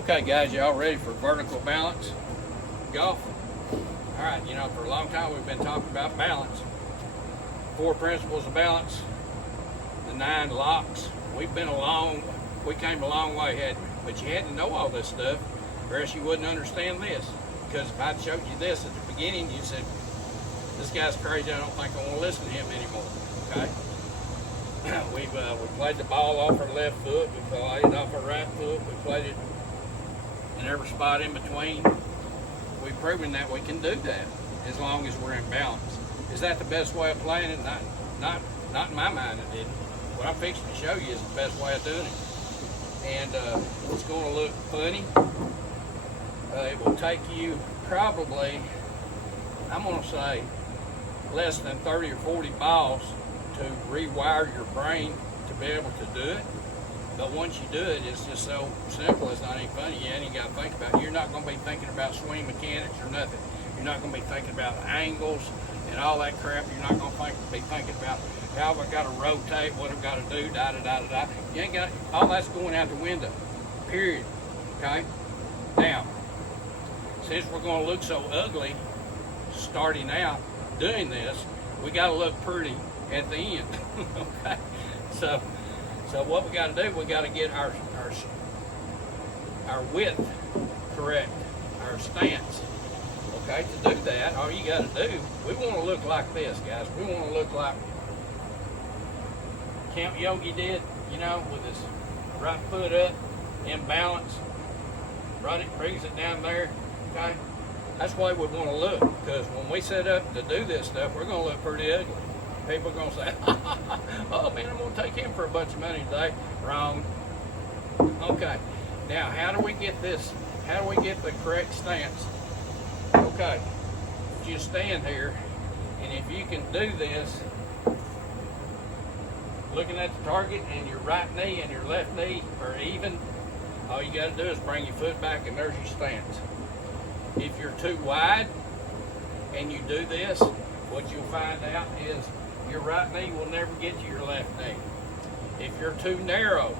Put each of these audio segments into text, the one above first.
Okay guys, y'all ready for vertical balance golf? All right, you know, for a long time we've been talking about balance. 4 principles of balance, the 9 locks. We came a long way, hadn't we? But you had to know all this stuff, or else you wouldn't understand this. Because if I'd showed you this at the beginning, you said, this guy's crazy, I don't think I want to listen to him anymore, okay? We played the ball off our left foot, we played it off our right foot, we played it in every spot in between. We've proven that we can do that as long as we're in balance. Is that the best way of playing it? Not in my mind it didn't. What I'm fixing to show you is the best way of doing it. And it's going to look funny. It will take you probably, I'm going to say, less than 30 or 40 balls to rewire your brain to be able to do it. But once you do it, it's just so simple, it's not even funny. You ain't even got to think about it. You're not going to be thinking about swing mechanics or nothing. You're not going to be thinking about angles and all that crap. You're not going to be thinking about how have I got to rotate, what I've got to do, da-da-da-da-da. You ain't got, all that's going out the window, period, okay? Now, since we're going to look so ugly starting out doing this, we got to look pretty at the end, okay? So what we got to do, we got to get our width correct, our stance. Okay, to do that, all you got to do, we want to look like this, guys. We want to look like Camp Yogi did, you know, with his right foot up, in balance, brings it down there, okay? That's the way we want to look, because when we set up to do this stuff, we're going to look pretty ugly. People are going to say, oh man, I'm going to take him for a bunch of money today. Wrong. Okay, now how do we get this? How do we get the correct stance? Okay, just stand here, and if you can do this, looking at the target, and your right knee and your left knee are even, all you got to do is bring your foot back, and there's your stance. If you're too wide and you do this, what you'll find out is your right knee will never get to your left knee. If you're too narrow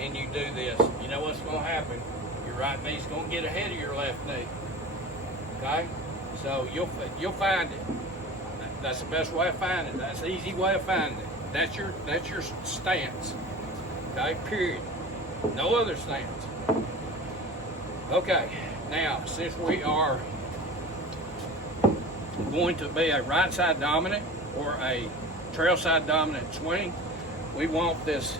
and you do this, you know what's going to happen? Your right knee's going to get ahead of your left knee. Okay? So you'll find it. That's the best way of finding it. That's the easy way of finding it. That's your stance. Okay? Period. No other stance. Okay. Now, since we are going to be a right side dominant or a trail side dominant swing, we want this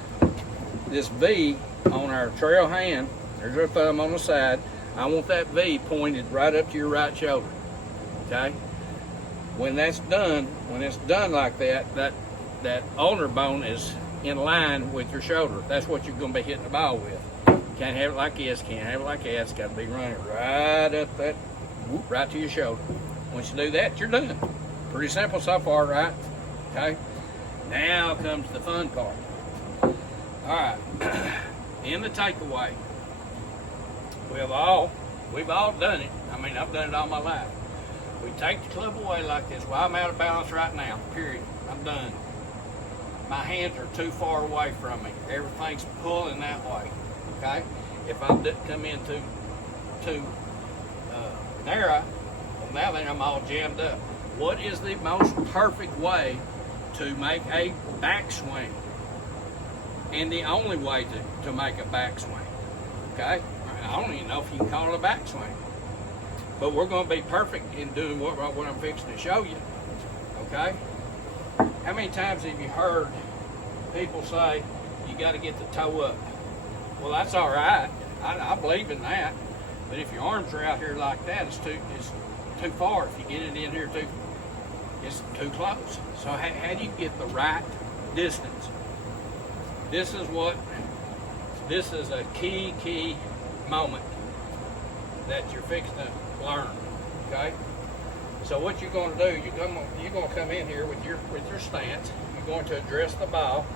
V on our trail hand. There's our thumb on the side. I want that V pointed right up to your right shoulder. Okay? When that's done, when it's done like that, that ulnar bone is in line with your shoulder. That's what you're going to be hitting the ball with. Can't have it like this, can't have it like that. It's got to be running right up that, whoop, right to your shoulder. Once you do that, you're done. Pretty simple so far, right? Okay. Now comes the fun part. All right. In the takeaway, we've all done it. I mean, I've done it all my life. We take the club away like this. Well, I'm out of balance right now. Period. I'm done. My hands are too far away from me. Everything's pulling that way. Okay. If I come in too narrow, well, now then I'm all jammed up. What is the most perfect way to make a backswing? And the only way to make a backswing. Okay? I don't even know if you can call it a backswing. But we're going to be perfect in doing what I'm fixing to show you. Okay? How many times have you heard people say you got to get the toe up? Well, that's all right. I believe in that. But if your arms are out here like that, it's too far. If you get it in here it's too close. So how do you get the right distance? This is a key moment that you're fixing to learn. Okay? So what you're going to do, you're going to come in here with your stance. You're going to address the ball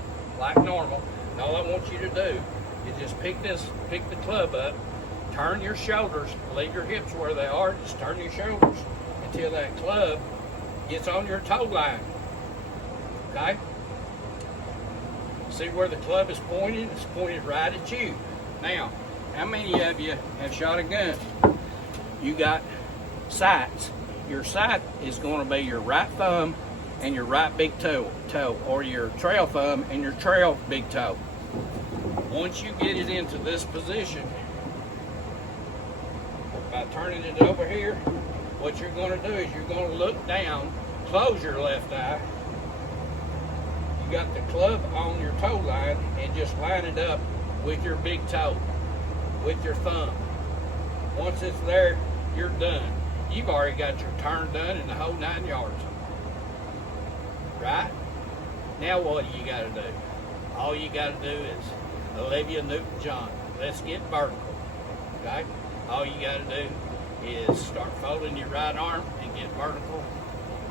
like normal. And all I want you to do is just pick the club up, turn your shoulders, leave your hips where they are, just turn your shoulders until that club gets on your toe line. Okay? See where the club is pointed? It's pointed right at you. Now, how many of you have shot a gun? You got sights. Your sight is going to be your right thumb and your right big toe, or your trail thumb and your trail big toe. Once you get it into this position, by turning it over here, what you're going to do is you're going to look down, close your left eye. You got the club on your toe line and just line it up with your big toe, with your thumb. Once it's there, you're done. You've already got your turn done in the whole 9 yards. Right? Now what do you got to do? All you got to do is Olivia Newton-John. Let's get vertical. Okay? All you got to do is start folding your right arm and get vertical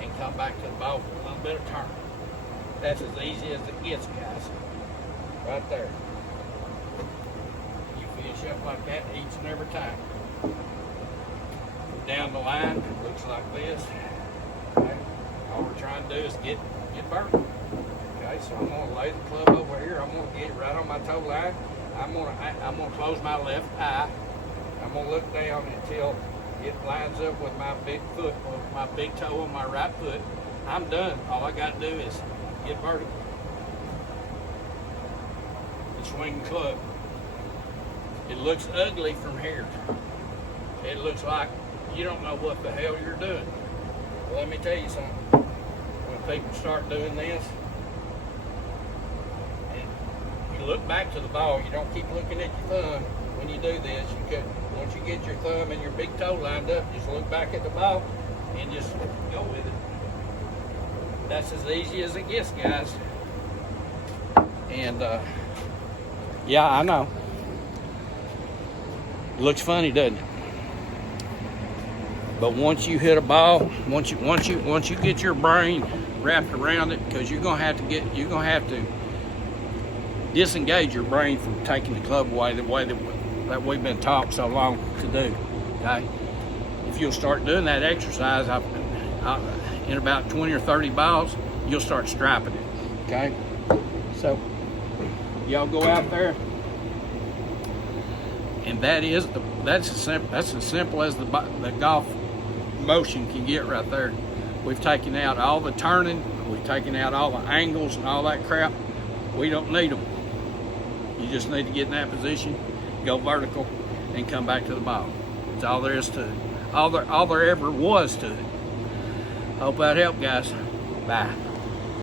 and come back to the ball with a little bit of turn. That's as easy as it gets, guys. Right there. You finish up like that each and every time. Down the line, it looks like this. Okay? All we're trying to do is get vertical. Okay, so I'm gonna lay the club over here. I'm gonna get it right on my toe line. I'm gonna close my left eye. I'm gonna look down until it lines up with my big foot, or my big toe on my right foot. I'm done. All I gotta do is get vertical and swing the club. It looks ugly from here. It looks like you don't know what the hell you're doing. Well, let me tell you something. When people start doing this, and you look back to the ball, you don't keep looking at your thumb. When you do this, once you get your thumb and your big toe lined up, just look back at the ball and just go with it. That's as easy as it gets, guys. And yeah, I know. It looks funny, doesn't it? But once you hit a ball, once you get your brain wrapped around it, because you're gonna have to disengage your brain from taking the club away the way that we've been taught so long to do. Okay, if you'll start doing that exercise, in about 20 or 30 balls, you'll start striping it. Okay, so y'all go out there, and that's as simple as the golf motion can get right there. We've taken out all the turning, we've taken out all the angles and all that crap. We don't need them. You just need to get in that position, go vertical, and come back to the ball. That's all there is to it. All there ever was to it. Hope that helped, guys. Bye.